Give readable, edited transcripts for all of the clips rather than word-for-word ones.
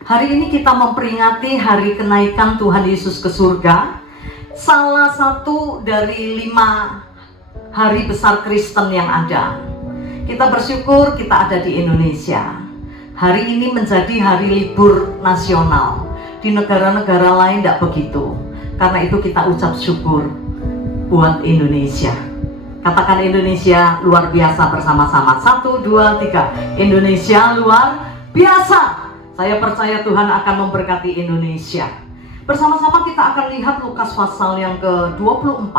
Hari ini kita memperingati hari kenaikan Tuhan Yesus ke surga. Salah satu dari 5 hari besar Kristen yang ada. Kita bersyukur kita ada di Indonesia. Hari ini menjadi hari libur nasional. Di negara-negara lain tidak begitu. Karena itu kita ucap syukur buat Indonesia. Katakan Indonesia luar biasa bersama-sama. 1, 2, 3. Indonesia luar biasa. Saya percaya Tuhan akan memberkati Indonesia. Bersama-sama kita akan lihat Lukas pasal yang ke-24,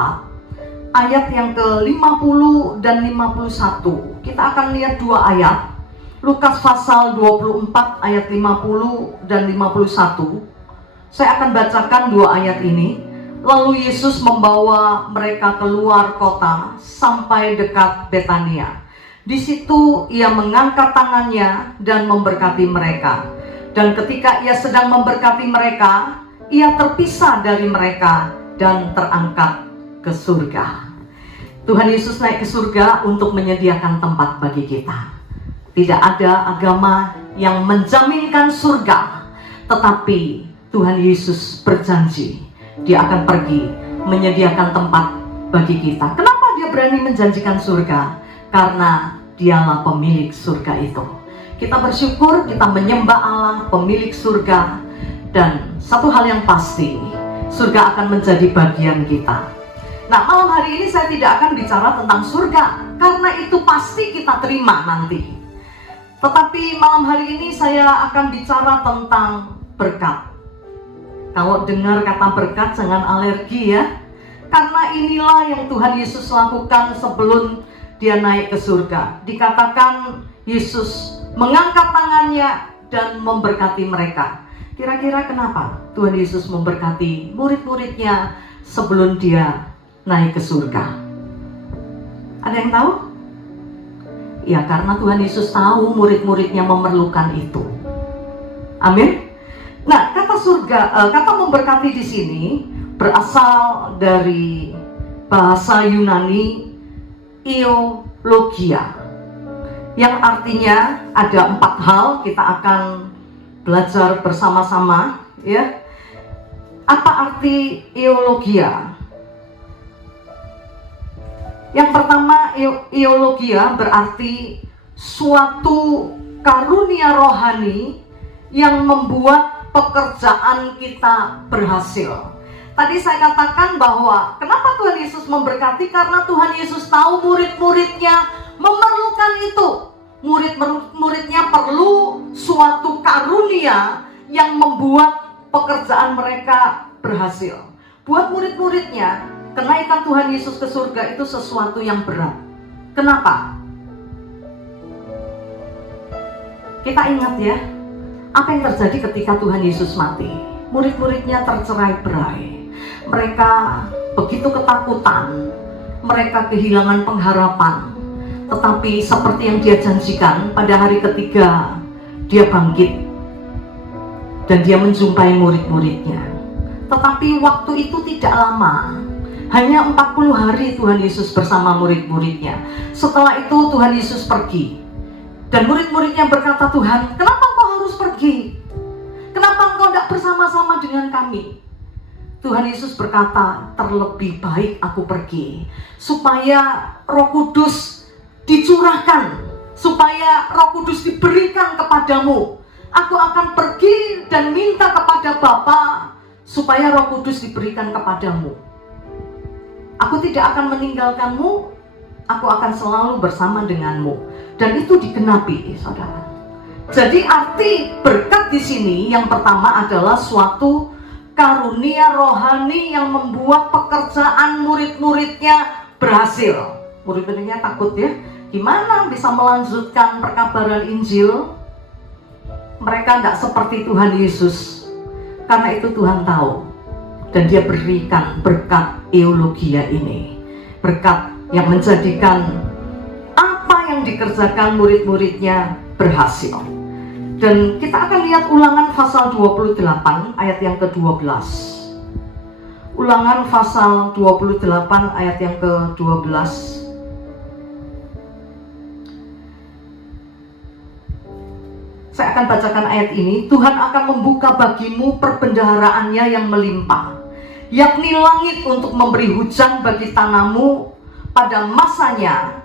ayat yang ke-50 dan 51. Kita akan lihat 2 ayat. Lukas pasal 24 ayat 50 dan 51. Saya akan bacakan 2 ayat ini. Lalu Yesus membawa mereka keluar kota sampai dekat Betania. Di situ ia mengangkat tangannya dan memberkati mereka. Dan ketika ia sedang memberkati mereka, ia terpisah dari mereka dan terangkat ke surga. Tuhan Yesus naik ke surga untuk menyediakan tempat bagi kita. Tidak ada agama yang menjaminkan surga, tetapi Tuhan Yesus berjanji Dia akan pergi menyediakan tempat bagi kita. Kenapa Dia berani menjanjikan surga? Karena Dialah pemilik surga itu. Kita bersyukur, kita menyembah Allah, pemilik surga. Dan satu hal yang pasti, surga akan menjadi bagian kita. Nah, malam hari ini saya tidak akan bicara tentang surga, karena itu pasti kita terima nanti. Tetapi malam hari ini saya akan bicara tentang berkat. Kalau dengar kata berkat jangan alergi ya. Karena inilah yang Tuhan Yesus lakukan sebelum Dia naik ke surga. Dikatakan Yesus mengangkat tangannya dan memberkati mereka. Kira-kira kenapa Tuhan Yesus memberkati murid-muridnya sebelum Dia naik ke surga? Ada yang tahu? Ya, karena Tuhan Yesus tahu murid-muridnya memerlukan itu. Amin. Nah, kata surga, kata memberkati di sini berasal dari bahasa Yunani eulogia, yang artinya ada 4 hal. Kita akan belajar bersama-sama, ya. Apa arti eulogia? Yang pertama, eulogia berarti suatu karunia rohani yang membuat pekerjaan kita berhasil. Tadi saya katakan bahwa kenapa Tuhan Yesus memberkati? Karena Tuhan Yesus tahu murid-muridnya memerlukan itu. Murid-muridnya perlu suatu karunia yang membuat pekerjaan mereka berhasil. Buat murid-muridnya, kenaikan Tuhan Yesus ke surga itu sesuatu yang berat. Kenapa? Kita ingat ya, apa yang terjadi ketika Tuhan Yesus mati? Murid-muridnya tercerai-berai. Mereka begitu ketakutan. Mereka kehilangan pengharapan. Tetapi seperti yang Dia janjikan, pada hari ketiga Dia bangkit. Dan Dia menjumpai murid-muridnya. Tetapi waktu itu tidak lama. Hanya 40 hari Tuhan Yesus bersama murid-muridnya. Setelah itu Tuhan Yesus pergi. Dan murid-muridnya berkata, Tuhan, kenapa Engkau harus pergi? Kenapa Engkau tidak bersama-sama dengan kami? Tuhan Yesus berkata, terlebih baik aku pergi, supaya Roh Kudus dicurahkan, supaya Roh Kudus diberikan kepadamu. Aku akan pergi dan minta kepada Bapa, supaya Roh Kudus diberikan kepadamu. Aku tidak akan meninggalkanmu, aku akan selalu bersama denganmu. Dan itu digenapi, saudara. Jadi arti berkat di sini yang pertama adalah suatu karunia rohani yang membuat pekerjaan murid-muridnya berhasil. Murid-muridnya takut ya, gimana bisa melanjutkan perkabaran Injil? Mereka tidak seperti Tuhan Yesus. Karena itu Tuhan tahu. Dan Dia berikan berkat eulogia ini. Berkat yang menjadikan apa yang dikerjakan murid-muridnya berhasil. Dan kita akan lihat Ulangan pasal 28 ayat yang ke-12. Ulangan pasal 28 ayat yang ke-12. Saya saya akan bacakan ayat ini. Tuhan akan membuka bagimu perbendaharaannya yang melimpah, yakni langit untuk memberi hujan bagi tanahmu pada masanya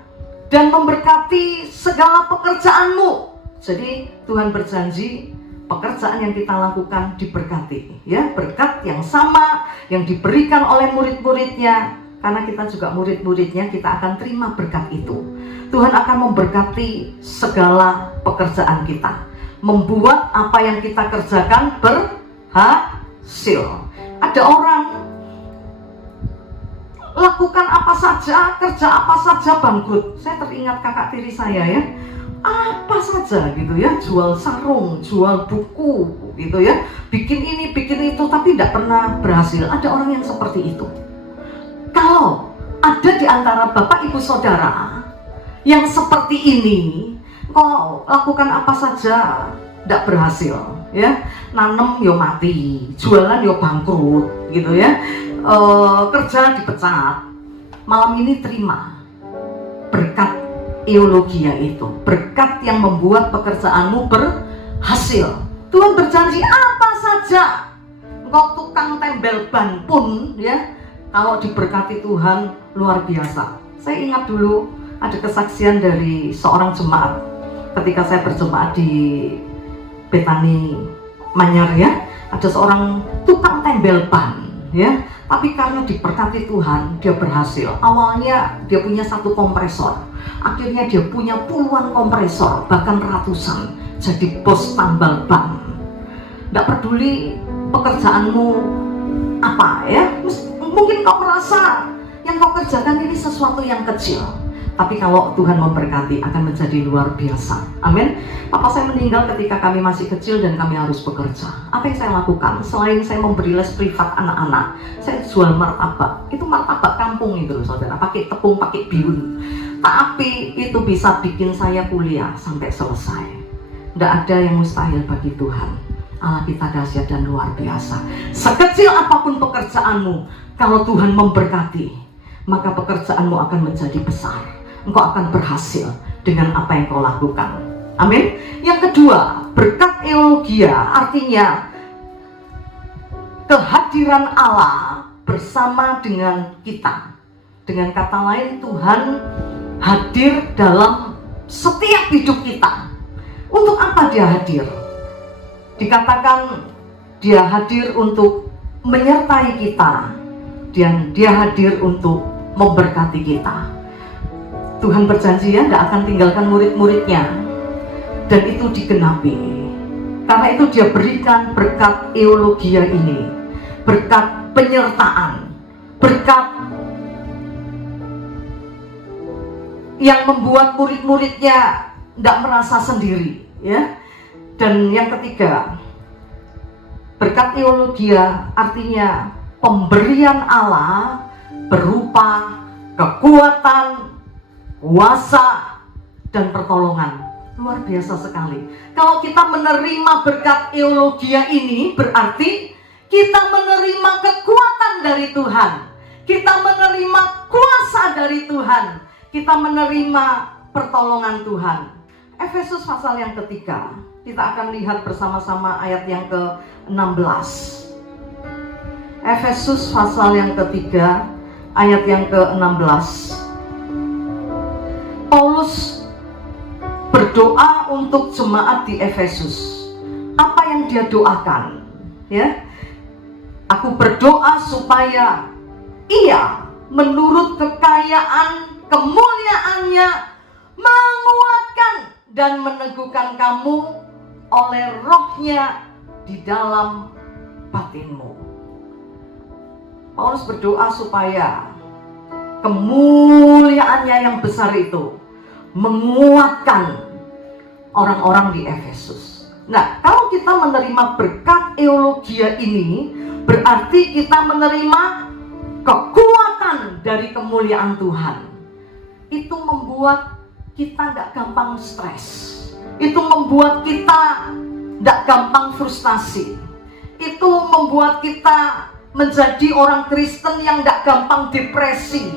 dan memberkati segala pekerjaanmu. Jadi Tuhan berjanji pekerjaan yang kita lakukan diberkati, ya, berkat yang sama yang diberikan oleh murid-muridnya, karena kita juga murid-muridnya, kita akan terima berkat itu. Tuhan akan memberkati segala pekerjaan kita, membuat apa yang kita kerjakan berhasil. Ada orang lakukan apa saja, kerja apa saja bangkrut. Saya teringat kakak tiri saya, ya, apa saja gitu ya, jual sarung, jual buku gitu ya, bikin ini, bikin itu, tapi tidak pernah berhasil. Ada orang yang seperti itu. Kalau ada di antara bapak ibu saudara yang seperti ini, kok lakukan apa saja tidak berhasil, ya, nanem yo mati, jualan yo bangkrut gitu ya, kerja dipecat, malam ini terima berkat eulogia itu, berkat yang membuat pekerjaanmu berhasil. Tuhan berjanji apa saja, engkau tukang tembel ban pun, ya, kalau diberkati Tuhan luar biasa. Saya ingat dulu ada kesaksian dari seorang jemaat ketika saya berjemaat di Betani Manyar, ya, ada seorang tukang tembel ban, ya, tapi karena diberkati Tuhan dia berhasil. Awalnya dia punya satu kompresor, akhirnya dia punya puluhan kompresor, bahkan ratusan, jadi bos tambal ban. Tidak peduli pekerjaanmu apa, ya, mungkin kau merasa yang kau kerjakan ini sesuatu yang kecil, tapi kalau Tuhan memberkati akan menjadi luar biasa. Amin. Papa saya meninggal ketika kami masih kecil dan kami harus bekerja. Apa yang saya lakukan? Selain saya memberi les privat anak-anak, saya jual martabak. Itu martabak kampung itu, saudara, pakai tepung, pakai bihun. Tapi itu bisa bikin saya kuliah sampai selesai. Tidak ada yang mustahil bagi Tuhan. Allah kita dahsyat dan luar biasa. Sekecil apapun pekerjaanmu, kalau Tuhan memberkati, maka pekerjaanmu akan menjadi besar. Engkau akan berhasil dengan apa yang kau lakukan. Amin. Yang kedua, berkat eulogia artinya kehadiran Allah bersama dengan kita. Dengan kata lain, Tuhan hadir dalam setiap hidup kita. Untuk apa dia hadir? Dikatakan dia hadir untuk menyertai kita, dan dia hadir untuk memberkati kita. Tuhan berjanji, ya, tidak akan tinggalkan murid-muridnya, dan itu digenapi. Karena itu dia berikan berkat eulogia ini, berkat penyertaan, berkat yang membuat murid-muridnya tidak merasa sendiri, ya. Dan yang ketiga, berkat eulogia artinya pemberian Allah berupa kekuatan, kuasa, dan pertolongan. Luar biasa sekali. Kalau kita menerima berkat eulogia ini, berarti kita menerima kekuatan dari Tuhan, kita menerima kuasa dari Tuhan, kita menerima pertolongan Tuhan. Efesus pasal yang ketiga, kita akan lihat bersama-sama ayat yang ke-16. Efesus pasal yang ketiga, ayat yang ke-16. Paulus berdoa untuk jemaat di Efesus. Apa yang dia doakan? Ya, aku berdoa supaya ia menurut kekayaan kemuliaannya menguatkan dan meneguhkan kamu oleh rohnya di dalam batinmu. Paulus berdoa supaya kemuliaannya yang besar itu menguatkan orang-orang di Efesus. Nah, kalau kita menerima berkat eulogia ini, berarti kita menerima kekuatan dari kemuliaan Tuhan. Itu membuat kita gak gampang stres. Itu membuat kita gak gampang frustasi. Itu membuat kita menjadi orang Kristen yang gak gampang depresi.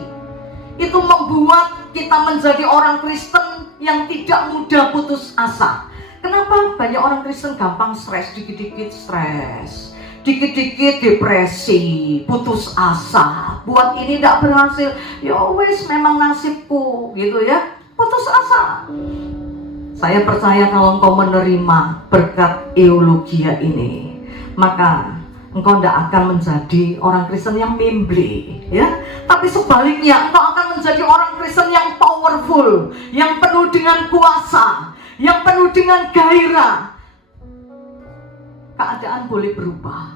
Itu membuat kita menjadi orang Kristen yang tidak mudah putus asa. Kenapa banyak orang Kristen gampang stres, dikit-dikit stres, dikit-dikit depresi, putus asa, buat ini tidak berhasil, ya wes memang nasibku gitu ya, putus asa. Saya percaya kalau engkau menerima berkat eulogia ini, maka engkau tidak akan menjadi orang Kristen yang memble, ya. Tapi sebaliknya, engkau akan menjadi orang Kristen yang powerful, yang penuh dengan kuasa, yang penuh dengan gairah. Keadaan boleh berubah,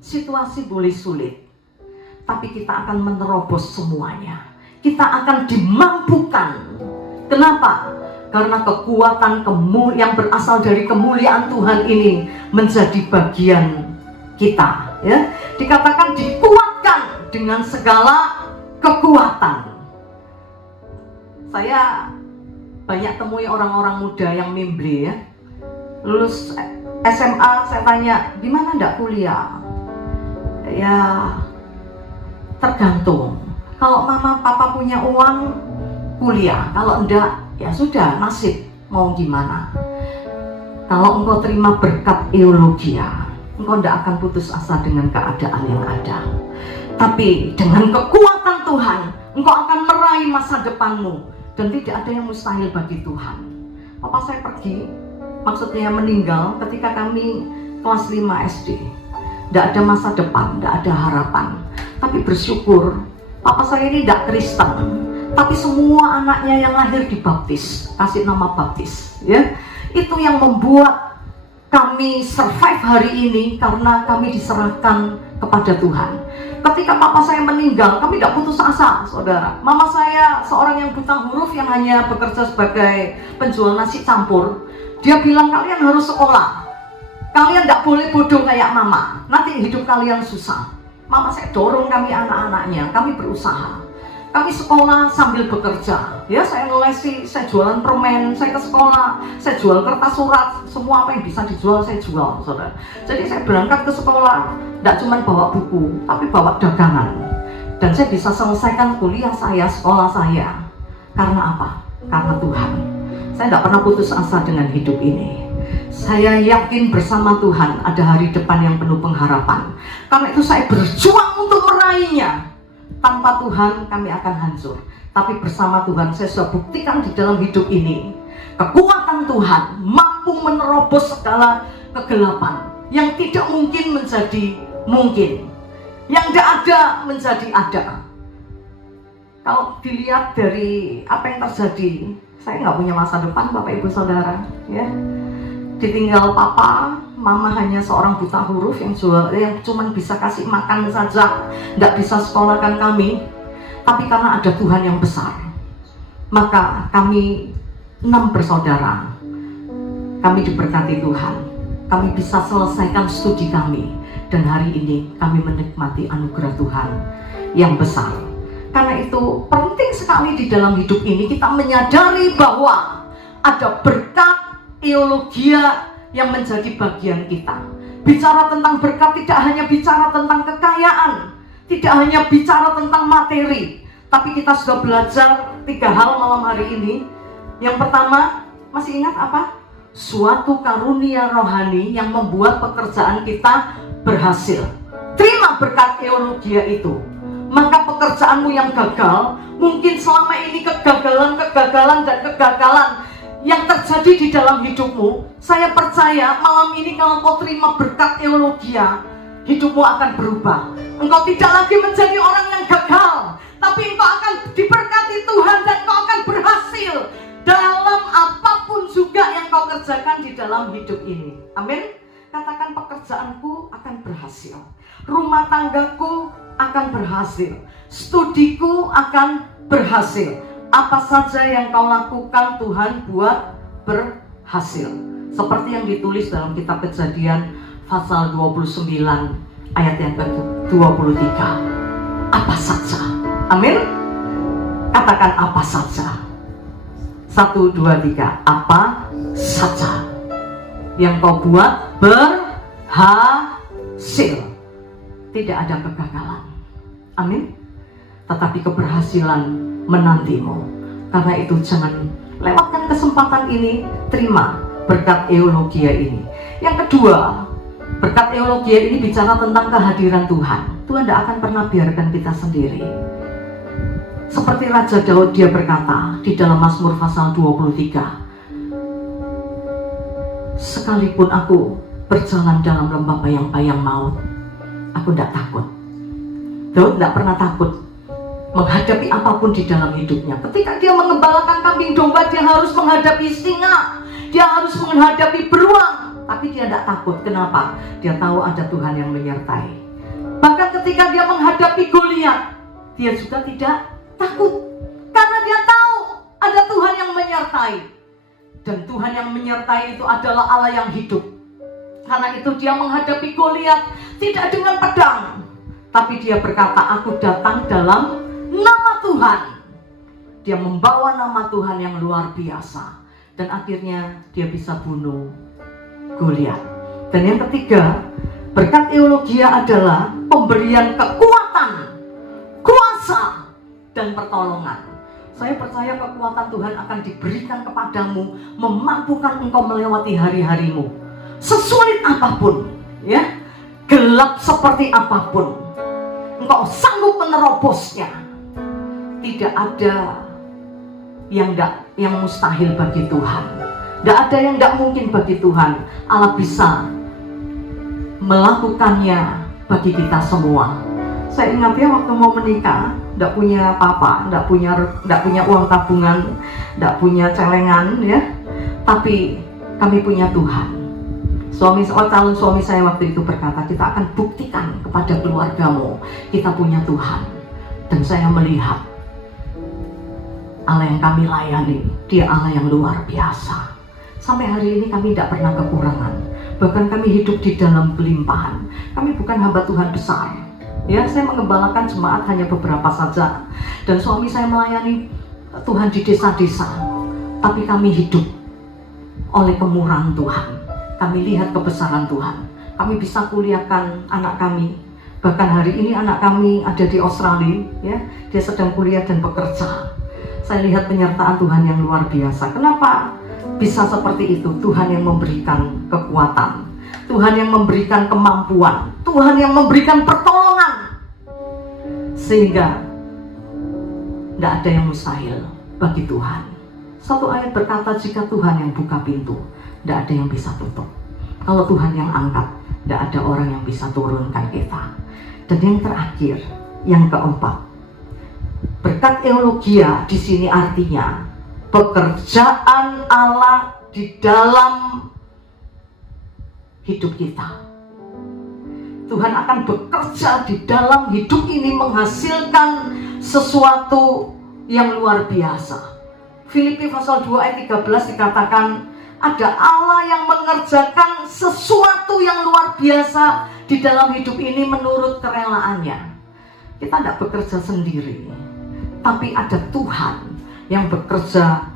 situasi boleh sulit, tapi kita akan menerobos semuanya. Kita akan dimampukan. Kenapa? Karena kekuatan yang berasal dari kemuliaan Tuhan ini menjadi bagian kita, ya. Dikatakan dikuatkan dengan segala kekuatan. Saya banyak temui orang-orang muda yang memble, ya. Lulus SMA, saya tanya, gimana ndak kuliah? Ya tergantung. Kalau mama papa punya uang, kuliah. Kalau enggak, ya sudah, nasib mau gimana. Kalau engkau terima berkat eulogia, engkau tidak akan putus asa dengan keadaan yang ada. Tapi dengan kekuatan Tuhan, engkau akan meraih masa depanmu. Dan tidak ada yang mustahil bagi Tuhan. Papa saya pergi, maksudnya meninggal ketika kami kelas 5 SD. Tidak ada masa depan, tidak ada harapan. Tapi bersyukur, papa saya ini tidak Kristen, tapi semua anaknya yang lahir dibaptis, kasih nama baptis, ya. Itu yang membuat kami survive hari ini karena kami diserahkan kepada Tuhan. Ketika papa saya meninggal, kami tidak putus asa, saudara. Mama saya seorang yang buta huruf yang hanya bekerja sebagai penjual nasi campur. Dia bilang, kalian harus sekolah. Kalian tidak boleh bodoh kayak mama. Nanti hidup kalian susah. Mama saya dorong kami anak-anaknya, kami berusaha. Kami sekolah sambil bekerja, ya. Saya ngelesi, saya jualan permen, saya ke sekolah, saya jual kertas surat, semua apa yang bisa dijual saya jual, saudara. Jadi saya berangkat ke sekolah, tidak cuma bawa buku, tapi bawa dagangan. Dan saya bisa selesaikan kuliah saya, sekolah saya. Karena apa? Karena Tuhan. Saya tidak pernah putus asa dengan hidup ini. Saya yakin bersama Tuhan ada hari depan yang penuh pengharapan. Karena itu saya berjuang untuk meraihnya. Tanpa Tuhan kami akan hancur. Tapi bersama Tuhan saya sudah buktikan di dalam hidup ini, kekuatan Tuhan mampu menerobos segala kegelapan. Yang tidak mungkin menjadi mungkin, yang tidak ada menjadi ada. Kalau dilihat dari apa yang terjadi, saya nggak punya masa depan, Bapak Ibu Saudara, ya. Ditinggal papa, mama hanya seorang buta huruf yang cuma bisa kasih makan saja, tidak bisa sekolahkan kami. Tapi karena ada Tuhan yang besar, maka kami 6 bersaudara, kami diberkati Tuhan. Kami bisa selesaikan studi kami, dan hari ini kami menikmati anugerah Tuhan yang besar. Karena itu penting sekali di dalam hidup ini kita menyadari bahwa ada berkat eulogia yang menjadi bagian kita. Bicara tentang berkat tidak hanya bicara tentang kekayaan, tidak hanya bicara tentang materi, tapi kita sudah belajar 3 hal malam hari ini. Yang pertama, masih ingat apa? Suatu karunia rohani yang membuat pekerjaan kita berhasil. Terima berkat eulogia itu, maka pekerjaanmu yang gagal, mungkin selama ini kegagalan yang terjadi di dalam hidupmu, saya percaya malam ini kalau kau terima berkat eulogia, hidupmu akan berubah. Engkau tidak lagi menjadi orang yang gagal, tapi engkau akan diberkati Tuhan dan engkau akan berhasil dalam apapun juga yang kau kerjakan di dalam hidup ini. Amin. Katakan, pekerjaanku akan berhasil, rumah tanggaku akan berhasil, studiku akan berhasil. Apa saja yang kau lakukan, Tuhan buat berhasil. Seperti yang ditulis dalam kitab Kejadian pasal 29 ayat yang ke-23. Apa saja. Amin. Katakan apa saja. 1, 2, 3. Apa saja yang kau buat berhasil. Tidak ada kegagalan. Amin. Tetapi keberhasilan menantimu. Karena itu jangan lewatkan kesempatan ini. Terima berkat eulogia ini. Yang kedua, berkat eulogia ini bicara tentang kehadiran Tuhan. Tuhan tidak akan pernah biarkan kita sendiri. Seperti Raja Daud, dia berkata di dalam Mazmur pasal 23, sekalipun aku berjalan dalam lembah bayang-bayang maut, aku tidak takut. Daud tidak pernah takut menghadapi apapun di dalam hidupnya. Ketika dia mengembalakan kambing domba, dia harus menghadapi singa, dia harus menghadapi beruang, tapi dia tidak takut. Kenapa? Dia tahu ada Tuhan yang menyertai. Bahkan ketika dia menghadapi Goliat, dia juga tidak takut, karena dia tahu ada Tuhan yang menyertai. Dan Tuhan yang menyertai itu adalah Allah yang hidup. Karena itu dia menghadapi Goliat tidak dengan pedang, tapi dia berkata, aku datang dalam nama Tuhan. Dia membawa nama Tuhan yang luar biasa, dan akhirnya dia bisa bunuh Goliat. Dan yang ketiga, berkat eulogia adalah pemberian kekuatan, kuasa, dan pertolongan. Saya percaya kekuatan Tuhan akan diberikan kepadamu, memampukan engkau melewati hari-harimu. Sesulit apapun, ya, gelap seperti apapun, engkau sanggup menerobosnya. Tidak ada yang mustahil bagi Tuhan. Tidak ada yang tidak mungkin bagi Tuhan. Allah bisa melakukannya bagi kita semua. Saya ingat ya, waktu mau menikah, tidak punya apa-apa, tidak punya uang tabungan, tidak punya celengan, ya. Tapi kami punya Tuhan. Calon suami saya waktu itu berkata, kita akan buktikan kepada keluargamu, kita punya Tuhan. Dan saya melihat Allah yang kami layani, dia Allah yang luar biasa. Sampai hari ini kami tidak pernah kekurangan. Bahkan kami hidup di dalam kelimpahan. Kami bukan hamba Tuhan besar. Ya, saya mengembalakan jemaat hanya beberapa saja. Dan suami saya melayani Tuhan di desa-desa. Tapi kami hidup oleh kemurahan Tuhan. Kami lihat kebesaran Tuhan. Kami bisa kuliahkan anak kami. Bahkan hari ini anak kami ada di Australia, ya. Dia sedang kuliah dan bekerja. Saya lihat penyertaan Tuhan yang luar biasa. Kenapa bisa seperti itu? Tuhan yang memberikan kekuatan, Tuhan yang memberikan kemampuan, Tuhan yang memberikan pertolongan, sehingga tidak ada yang mustahil bagi Tuhan. Satu ayat berkata, jika Tuhan yang buka pintu, tidak ada yang bisa tutup. Kalau Tuhan yang angkat, tidak ada orang yang bisa turunkan kita. Dan yang terakhir, yang keempat, berkat eulogia di sini artinya pekerjaan Allah di dalam hidup kita. Tuhan akan bekerja di dalam hidup ini, menghasilkan sesuatu yang luar biasa. Filipi pasal 2 ayat 13 dikatakan, ada Allah yang mengerjakan sesuatu yang luar biasa di dalam hidup ini menurut kerelaannya. Kita tidak bekerja sendiri, tapi ada Tuhan yang bekerja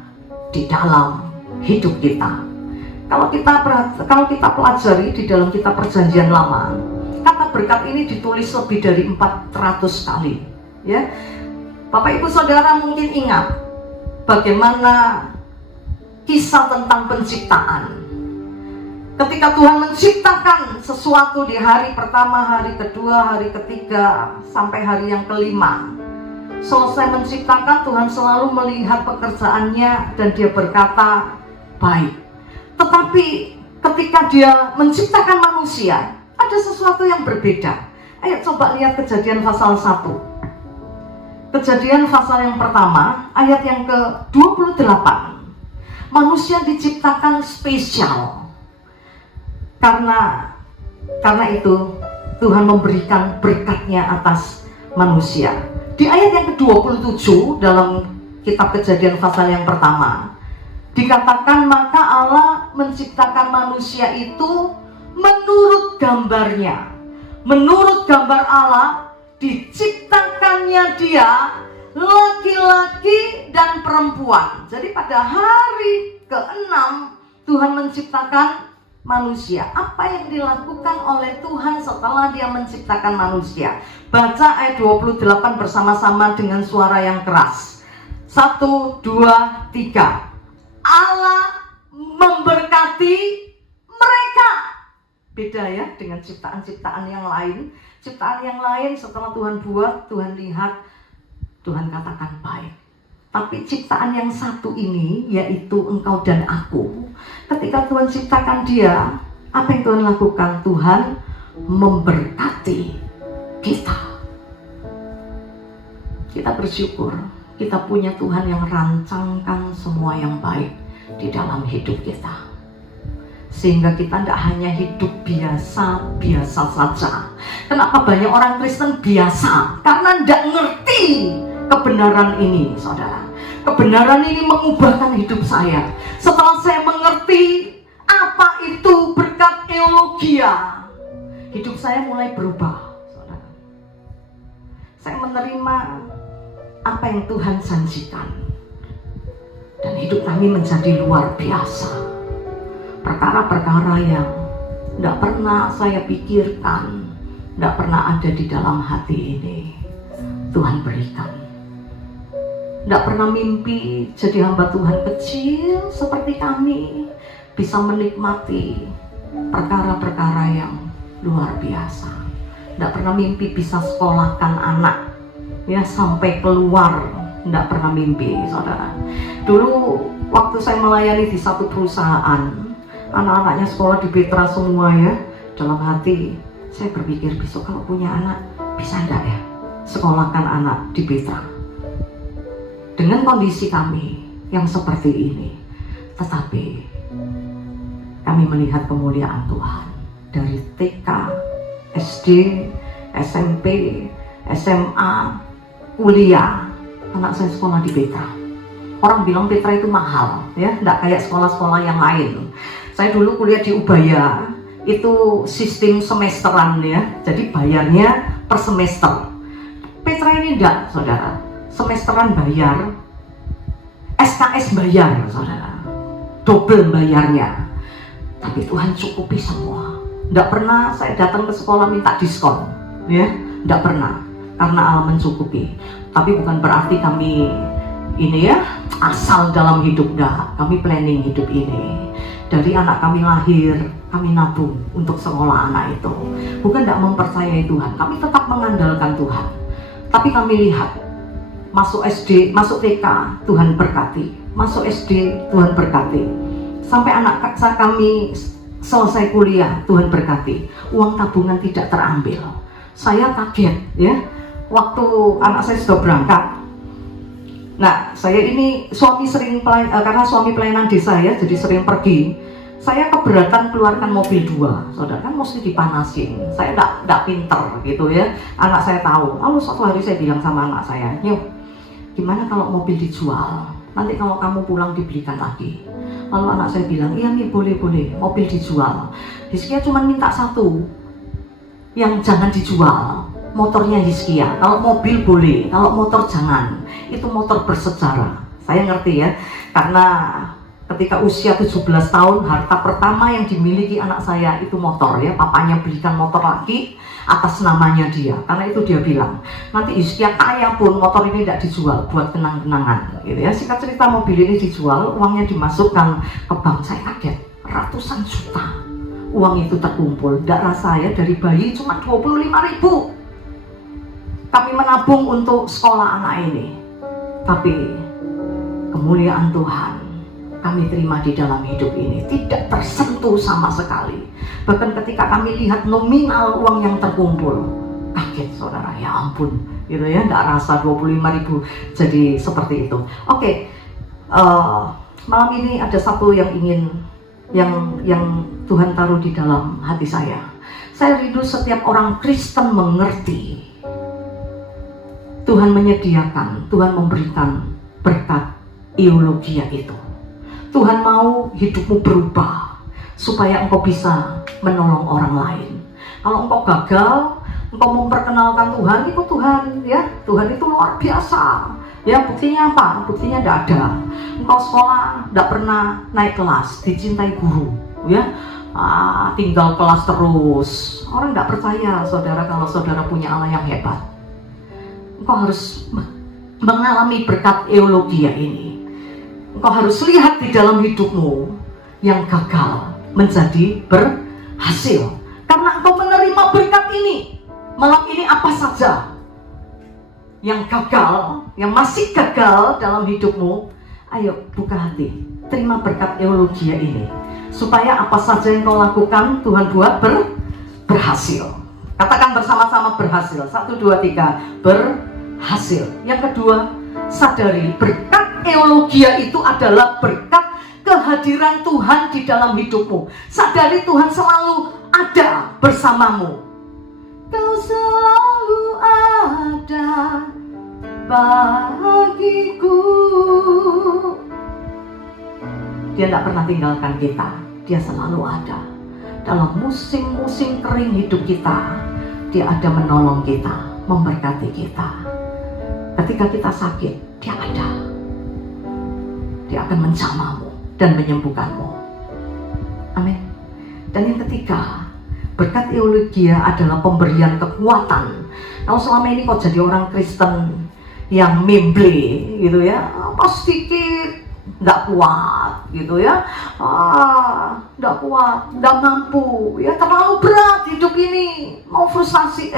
di dalam hidup kita. Kalau kita pelajari di dalam kitab Perjanjian Lama, kata berkat ini ditulis lebih dari 400 kali. Ya, Bapak Ibu Saudara mungkin ingat bagaimana kisah tentang penciptaan. Ketika Tuhan menciptakan sesuatu di hari pertama, hari kedua, hari ketiga, sampai hari yang kelima, selesai menciptakan, Tuhan selalu melihat pekerjaannya dan dia berkata, baik. Tetapi ketika dia menciptakan manusia, ada sesuatu yang berbeda. Ayo coba lihat Kejadian pasal 1. Kejadian pasal yang pertama, ayat yang ke-28. Manusia diciptakan spesial. Karena itu Tuhan memberikan berkatnya atas manusia. Di ayat yang ke-27 dalam kitab Kejadian pasal yang pertama dikatakan, maka Allah menciptakan manusia itu menurut gambarnya. Menurut gambar Allah diciptakannya dia, laki-laki dan perempuan. Jadi pada hari ke-6 Tuhan menciptakan manusia. Apa yang dilakukan oleh Tuhan setelah dia menciptakan manusia? Baca ayat 28 bersama-sama dengan suara yang keras. 1, 2, 3. Allah memberkati memberkati mereka. Beda ya dengan ciptaan-ciptaan yang lain. Ciptaan yang lain setelah Tuhan buat, Tuhan lihat, Tuhan katakan baik. Tapi ciptaan yang satu ini, yaitu engkau dan aku, ketika Tuhan ciptakan dia, apa yang Tuhan lakukan? Tuhan memberkati kita. Kita bersyukur, kita punya Tuhan yang rancangkan semua yang baik di dalam hidup kita. Sehingga kita tidak hanya hidup biasa-biasa saja. Kenapa banyak orang Kristen biasa? Karena tidak ngerti kebenaran ini, saudara. Kebenaran ini mengubahkan hidup saya. Setelah saya mengerti apa itu berkat eulogia, hidup saya mulai berubah, saudara. Saya menerima apa yang Tuhan janjikan, dan hidup kami menjadi luar biasa. Perkara-perkara yang tidak pernah saya pikirkan, tidak pernah ada di dalam hati ini, Tuhan berikan. Tidak pernah mimpi jadi hamba Tuhan kecil seperti kami bisa menikmati perkara-perkara yang luar biasa. Tidak pernah mimpi bisa sekolahkan anak ya sampai keluar, tidak pernah mimpi, saudara. Dulu waktu saya melayani di satu perusahaan, anak-anaknya sekolah di Petra semua ya. Dalam hati saya berpikir, besok kalau punya anak bisa enggak ya sekolahkan anak di Petra. Dengan kondisi kami yang seperti ini, tetapi kami melihat kemuliaan Tuhan. Dari TK, SD, SMP, SMA, kuliah, anak saya sekolah di Petra. Orang bilang Petra itu mahal ya, enggak kayak sekolah-sekolah yang lain. Saya dulu kuliah di Ubaya, itu sistem semesteran ya, jadi bayarnya per semester. Petra ini enggak, saudara, semesteran bayar, SKS bayar, saudara, double bayarnya. Tapi Tuhan cukupi semua. Enggak pernah saya datang ke sekolah minta diskon, ya, enggak pernah, karena Allah mencukupi. Tapi bukan berarti kami ini ya asal dalam hidup, enggak. Kami planning hidup ini. Dari anak kami lahir, kami nabung untuk sekolah anak itu. Bukan tidak mempercayai Tuhan, kami tetap mengandalkan Tuhan. Tapi kami lihat, masuk SD, masuk TK, Tuhan berkati. Masuk SD, Tuhan berkati. Sampai anak kami selesai kuliah, Tuhan berkati. Uang tabungan tidak terambil. Saya kaget ya, waktu anak saya sudah berangkat. Nah, saya ini suami sering karena suami pelayanan desa ya, jadi sering pergi. Saya keberatan keluarkan mobil 2, saudara, kan mesti dipanasin. Saya enggak pinter gitu ya. Anak saya tahu. Lalu suatu hari saya bilang sama anak saya, "Nyok, gimana kalau mobil dijual? Nanti kalau kamu pulang dibelikan lagi." Lalu anak saya bilang, "Iya nih, boleh, mobil dijual." Hizkia cuma minta satu, yang jangan dijual, motornya Hizkia. Kalau mobil boleh, kalau motor jangan. Itu motor bersejarah. Saya ngerti ya, karena ketika usia 17 tahun, harta pertama yang dimiliki anak saya itu motor ya. Papanya belikan motor lagi atas namanya dia, karena itu dia bilang, nanti Hizkia kaya pun motor ini tidak dijual, buat kenang-kenangan gitu ya. Singkat cerita, mobil ini dijual, uangnya dimasukkan ke bank. Saya kaget, ratusan juta uang itu terkumpul. Tidak rasa ya, dari bayi cuma 25.000 kami menabung untuk sekolah anak ini. Tapi kemuliaan Tuhan kami terima di dalam hidup ini tidak tersentuh sama sekali. Bahkan ketika kami lihat nominal uang yang terkumpul, kaget, saudara, ya ampun gitu ya, tidak rasa 25.000 jadi seperti itu. Oke, malam ini ada satu yang ingin yang Tuhan taruh di dalam hati saya. Saya rindu setiap orang Kristen mengerti Tuhan menyediakan, Tuhan memberikan berkat eulogia itu. Tuhan mau hidupmu berubah supaya engkau bisa menolong orang lain. Kalau engkau gagal, engkau memperkenalkan Tuhan, itu Tuhan ya, Tuhan itu luar biasa. Ya, buktinya apa? Buktinya tidak ada. Engkau sekolah tidak pernah naik kelas, dicintai guru, ya, tinggal kelas terus. Orang tidak percaya, saudara, kalau saudara punya Allah yang hebat. Engkau harus mengalami berkat eulogia ini. Engkau harus lihat di dalam hidupmu yang gagal menjadi berhasil. Karena engkau menerima berkat ini, malam ini apa saja yang gagal, yang masih gagal dalam hidupmu, ayo buka hati, terima berkat eulogia ini, supaya apa saja yang kau lakukan Tuhan buat berhasil. Katakan bersama-sama berhasil. 1, 2, 3, berhasil. Yang kedua, sadari berkat eulogia itu adalah berkat kehadiran Tuhan di dalam hidupmu. Sadari Tuhan selalu ada bersamamu. Kau selalu ada bagiku. Dia tidak pernah tinggalkan kita. Dia selalu ada. Dalam musim-musim kering hidup kita, Dia ada menolong kita, memberkati kita. Ketika kita sakit, Dia ada. Dia akan menjamahmu dan menyembuhkanmu. Amin. Dan yang ketiga, berkat eulogia adalah pemberian kekuatan. Kalau selama ini kau jadi orang Kristen yang memble gitu ya, pas sedikit nggak kuat gitu ya, nggak kuat, nggak mampu ya, terlalu berat hidup ini, mau frustasi,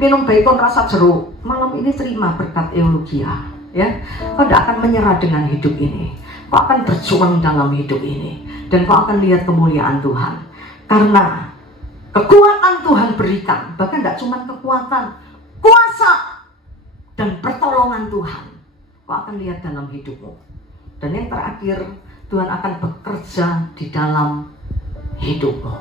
minum bacon rasa jeruk. Malam ini terima berkat eulogia ya. Kau tidak akan menyerah dengan hidup ini, kau akan berjuang dalam hidup ini, dan kau akan lihat kemuliaan Tuhan. Karena kekuatan Tuhan berikan, bahkan tidak cuma kekuatan, kuasa dan pertolongan Tuhan kau akan lihat dalam hidupmu. Dan yang terakhir, Tuhan akan bekerja di dalam hidupmu.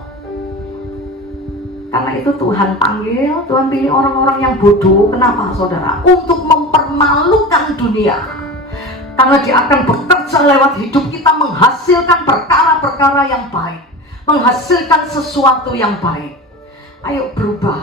Karena itu Tuhan panggil, Tuhan pilih orang-orang yang bodoh. Kenapa saudara? Untuk mempermalukan dunia. Karena Dia akan bekerja lewat hidup kita, menghasilkan perkara-perkara yang baik, menghasilkan sesuatu yang baik. Ayo berubah,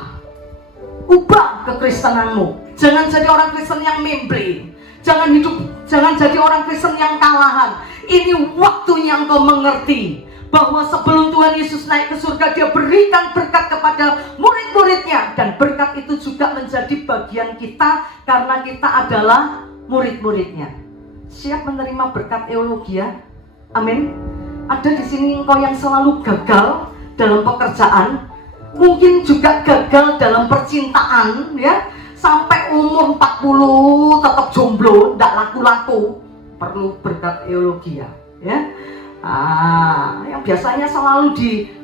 ubah kekristenanmu. Jangan jadi orang Kristen yang memble. Jangan jadi orang Kristen yang kalahan. Ini waktunya engkau mengerti bahwa sebelum Tuhan Yesus naik ke surga, Dia berikan berkat kepada murid-muridnya, dan berkat itu juga menjadi bagian kita karena kita adalah murid-muridnya. Siap menerima berkat eulogia? Amin. Ada di sini engkau yang selalu gagal dalam pekerjaan, mungkin juga gagal dalam percintaan ya. Sampai umur 40 tetap jomblo, tidak laku-laku, perlu berkat eulogia ya. Yang biasanya selalu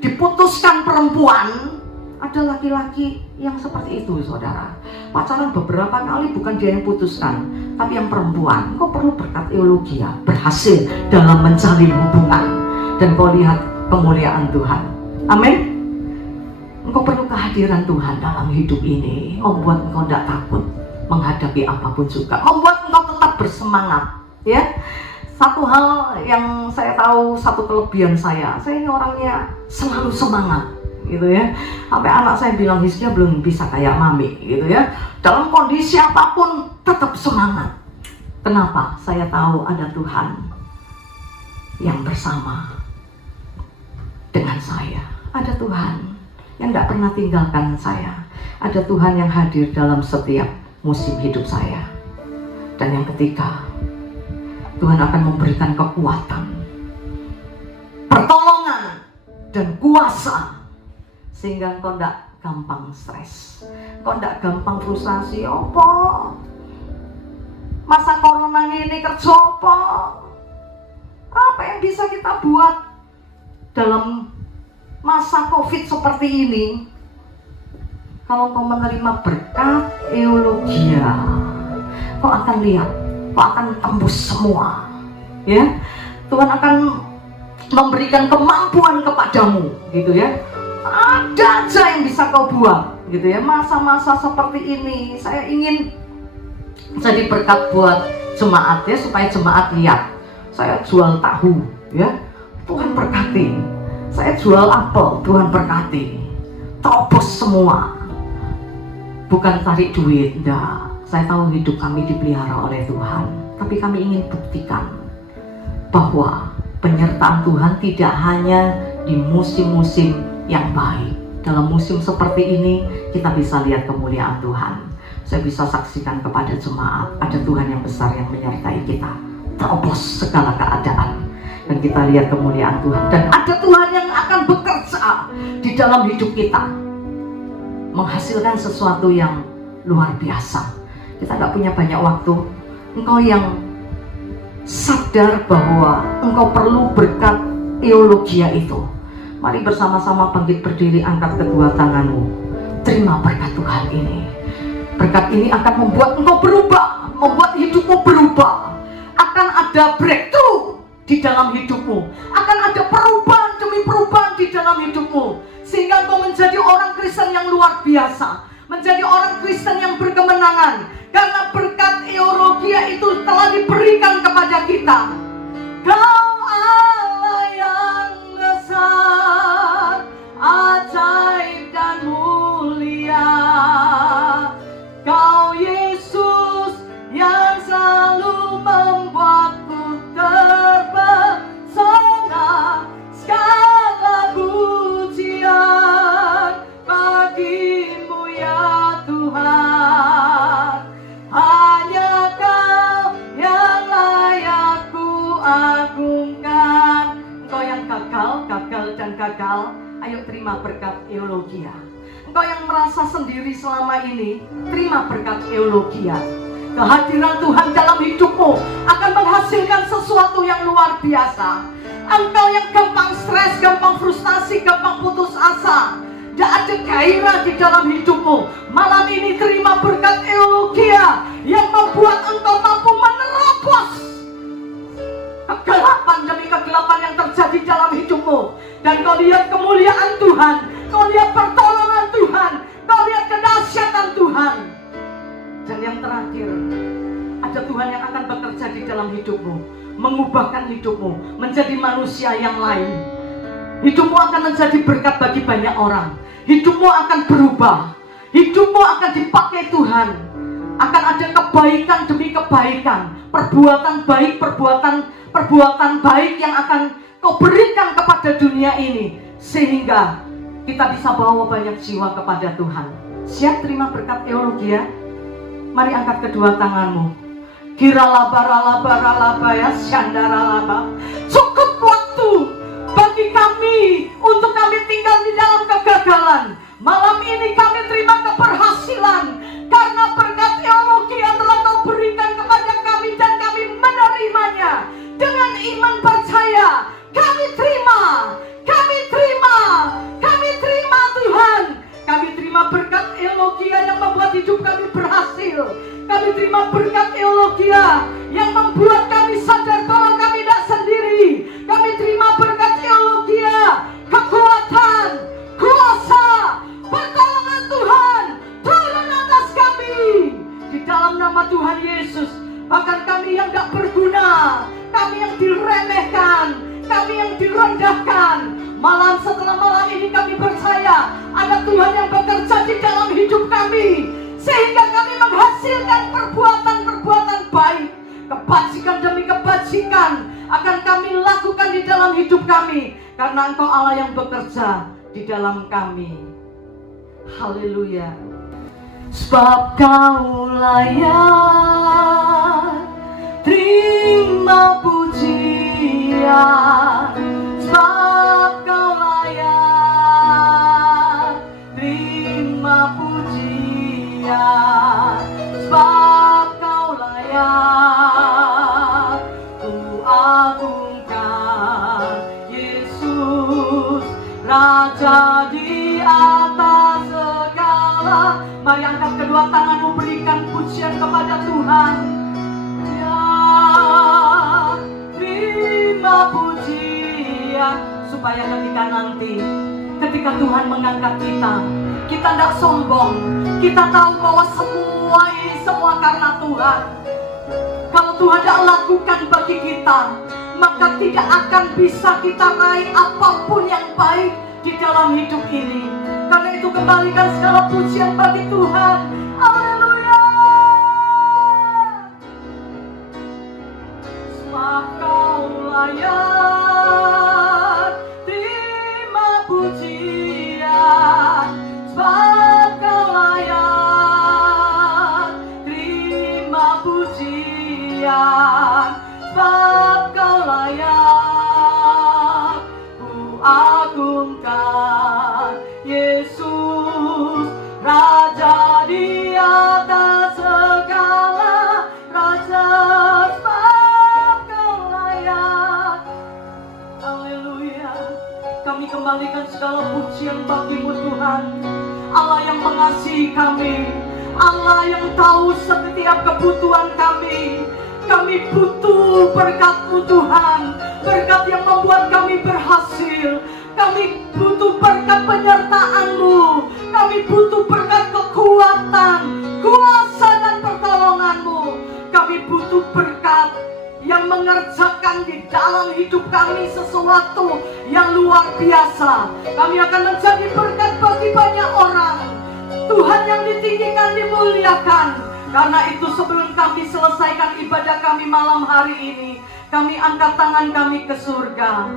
diputuskan perempuan, ada laki-laki yang seperti itu saudara. Pacaran beberapa kali, bukan dia yang putuskan, tapi yang perempuan. Kau perlu berkat eulogia, berhasil dalam menjalin hubungan, dan kau lihat kemuliaan Tuhan. Amin. Engkau perlu kehadiran Tuhan dalam hidup ini, membuat engkau tidak takut menghadapi apapun juga, membuat engkau tetap bersemangat ya. Satu hal yang saya tahu, satu kelebihan saya ini orangnya selalu semangat gitu ya. Sampai anak saya bilang, Hisnya belum bisa kayak mami gitu ya. Dalam kondisi apapun tetap semangat. Kenapa? Saya tahu ada Tuhan yang bersama dengan saya. Ada Tuhan yang tidak pernah tinggalkan saya. Ada Tuhan yang hadir dalam setiap musim hidup saya. Dan yang ketiga, Tuhan akan memberikan kekuatan, pertolongan, dan kuasa, sehingga engkau tidak gampang stres, engkau tidak gampang frustasi. Apa masa corona ini kerja apa yang bisa kita buat dalam masa COVID seperti ini? Kalau kau menerima berkat eulogia, kau akan lihat, kau akan tembus semua ya. Tuhan akan memberikan kemampuan kepadamu gitu ya. Ada aja yang bisa kau buat gitu ya. Masa-masa seperti ini saya ingin jadi berkat buat jemaat ya, supaya jemaat lihat saya jual tahu ya, Tuhan berkati. Saya jual apel, Tuhan berkati. Terobos semua. Bukan tarik duit, enggak. Saya tahu hidup kami dipelihara oleh Tuhan, tapi kami ingin buktikan bahwa penyertaan Tuhan tidak hanya di musim-musim yang baik. Dalam musim seperti ini kita bisa lihat kemuliaan Tuhan. Saya bisa saksikan kepada jemaat, ada Tuhan yang besar yang menyertai kita. Terobos segala keadaan. dan kita lihat kemuliaan Tuhan. Dan ada Tuhan yang akan bekerja di dalam hidup kita, menghasilkan sesuatu yang luar biasa. Kita gak punya banyak waktu. Engkau yang sadar bahwa engkau perlu berkat eulogia itu, mari bersama-sama bangkit berdiri, angkat kedua tanganmu. Terima berkat Tuhan ini. Berkat ini akan membuat engkau berubah, membuat hidupmu berubah. Akan ada breakthrough di dalam hidupmu, akan ada perubahan demi perubahan di dalam hidupmu, sehingga engkau menjadi orang Kristen yang luar biasa, menjadi orang Kristen yang berkemenangan, karena berkat eulogia itu telah diberikan kepada kita. Kau Allah yang besar, ajaib dan mulia, Kau Yesus yang selalu membuatku terpesona. Segala pujian bagimu ya Tuhan, hanya Kau yang layak ku agungkan. Engkau yang gagal dan gagal, ayo terima berkat eulogia. Engkau yang merasa sendiri selama ini, terima berkat eulogia. Kehadiran Tuhan dalam hidupmu akan menghasilkan sesuatu yang luar biasa. Engkau yang gampang stres, gampang frustasi, gampang putus asa, tidak ada gairah di dalam hidupmu, malam ini terima berkat eulogia yang membuat engkau mampu menerobos kegelapan demi kegelapan yang terjadi dalam hidupmu. Dan kau lihat kemuliaan Tuhan, kau lihat pertolongan Tuhan, kau lihat kedahsyatan Tuhan. Dan yang terakhir, ada Tuhan yang akan bekerja di dalam hidupmu, mengubahkan hidupmu menjadi manusia yang lain. Hidupmu akan menjadi berkat bagi banyak orang. Hidupmu akan berubah, hidupmu akan dipakai Tuhan. Akan ada kebaikan demi kebaikan, perbuatan baik, perbuatan baik yang akan kau berikan kepada dunia ini, sehingga kita bisa bawa banyak jiwa kepada Tuhan. Siap terima berkat eulogia? Mari angkat kedua tanganmu. Kiralabaralabaralaba ya syandaralaba. Cukup waktu bagi kami untuk kami tinggal di dalam kegagalan. Malam ini kami terima keberhasilan karena berkat eulogia telah kau berikan kepada kami dan kami menerimanya dengan iman percaya. Kami terima Tuhan. Kami terima berkat eulogia yang membuat hidup kami berhasil. Kami terima berkat eulogia yang membuat kami sadar bahwa kami tidak sendiri. Kami terima berkat eulogia, kekuatan, kuasa, pertolongan Tuhan turun atas kami di dalam nama Tuhan Yesus. Bahkan kami yang tidak berguna, kami yang diremehkan, kami yang direndahkan, malam setelah malam ini kami percaya ada Tuhan yang bekerja di dalam hidup kami, sehingga kami menghasilkan perbuatan-perbuatan baik. Kebajikan demi kebajikan akan kami lakukan di dalam hidup kami, karena Engkau Allah yang bekerja di dalam kami. Haleluya. Sebab Kau layak terima pujian, sebab Kau layak terima pujian, sebab Kau layak ku agungkan. Yesus Raja di atas segala. Mari angkat kedua tanganmu, berikan pujian kepada Tuhan. Ya, terima pujian, supaya ketika Tuhan mengangkat kita tidak sombong. Kita tahu bahwa semua karena Tuhan. Kalau Tuhan tidak lakukan bagi kita, maka tidak akan bisa kita raih apapun yang baik di dalam hidup ini. Karena itu kembalikan segala pujian bagi Tuhan. Haleluya. Sebab Kau layak terima pujian, sebab Kau layak terima pujian, sebab Kau layak kembalikan segala pujian bagi-Mu Tuhan. Allah yang mengasihi kami, Allah yang tahu setiap kebutuhan kami. Kami butuh berkat-Mu Tuhan, berkat yang membuat kami berhasil. Kami butuh berkat penyertaan-Mu, kami butuh berkat kekuatan, kuasa dan pertolongan-Mu. Kami butuh berkat yang mengerjakan di dalam hidup kami sesuatu yang luar biasa. Kami akan menjadi berkat bagi banyak orang. Tuhan yang ditinggikan, dimuliakan. Karena itu sebelum kami selesaikan ibadah kami malam hari ini, kami angkat tangan kami ke surga.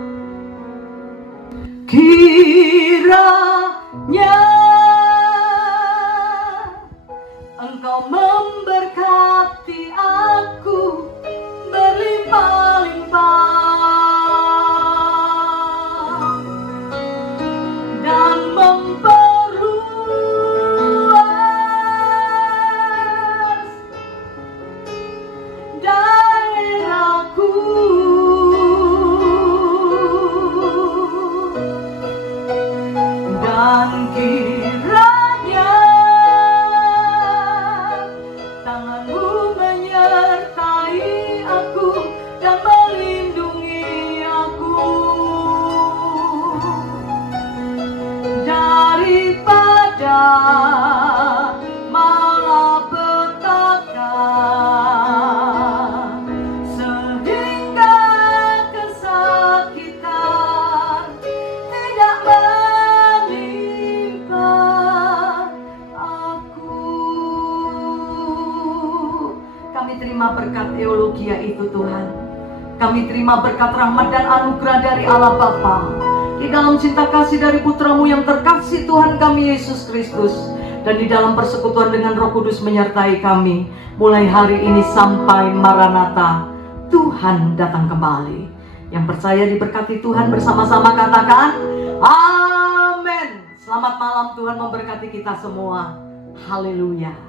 Kiranya Engkau memberkati aku berlimpah-limpah dan memperluas daerahku. Dan kiranya tangan-Mu menyertai aku dan melindungi aku daripada malapetaka, sehingga kesakitan tidak menimpa aku. Kami terima berkat teologia itu Tuhan. Kami terima berkat rahmat dan anugerah dari Allah Bapa, di dalam cinta kasih dari Putra-Mu yang terkasih Tuhan kami Yesus Kristus, dan di dalam persekutuan dengan Roh Kudus menyertai kami mulai hari ini sampai Maranatha, Tuhan datang kembali. Yang percaya diberkati Tuhan bersama-sama katakan amin. Selamat malam, Tuhan memberkati kita semua. Haleluya.